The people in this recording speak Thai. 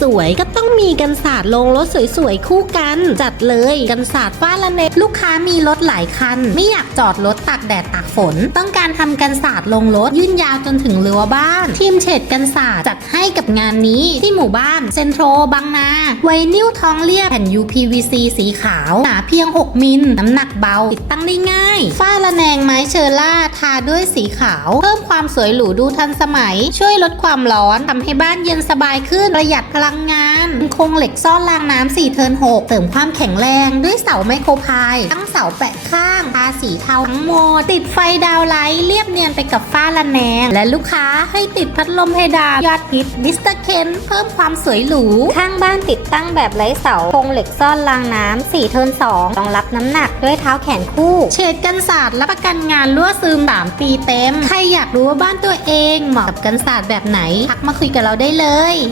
สวยๆ ก็ต้องมีกันศาสตร์ลงรถสวยๆ คู่กัน จัดเลยกันศาสตร์ฟ้าละเนลูกค้ามีรถหลายคัน ไม่อยากจอดรถตากแดดตากฝน ต้องการทำกันศาสตร์ลงรถยื่นยาวจนถึงรั้วบ้าน ทีมเฉดกันศาสตร์จัดให้กับงานนี้ที่หมู่บ้าน เซ็นทรัลบางนาไวนิลทองเรียบแผ่น UPVC สีขาวหนาเพียง 6 มิลน้ำหนักเบา ติดตั้งได้ง่ายฝ้าละแนงไม้เชอร่าทาด้วยสีขาว เพิ่มความสวยหรูดูทันสมัย ช่วยลดความร้อนทำให้บ้านเย็นสบายขึ้นประหยัดดพลังงานโครงเหล็กซ่อนรางน้ำ4เทิร์น6เสริมความแข็งแรงด้วยเสาไมโครพาย ทั้งเสาแปะข้างทาสีเทาทั้งหมด ติดไฟดาวไลท์เรียบเนียนไปกับฝ้าละแนง และลูกค้าให้ติดพัดลมเพดานยอดฮิตมิสเตอร์เคนเพิ่มความสวยหรู ข้างบ้านติดตั้งแบบไร้เสาโครงเหล็กซ่อนรางน้ำ4เทิร์น2รองรับน้ำหนักด้วยเท้าแขนคู่ เฉดกันศาสตร์รับประกันงานรั่วซึม3ปีเต็ม ใครอยากรู้ว่าบ้านตัวเองเหมาะกับกันศาสตร์แบบไหนทักมาคุยกับเราได้เลย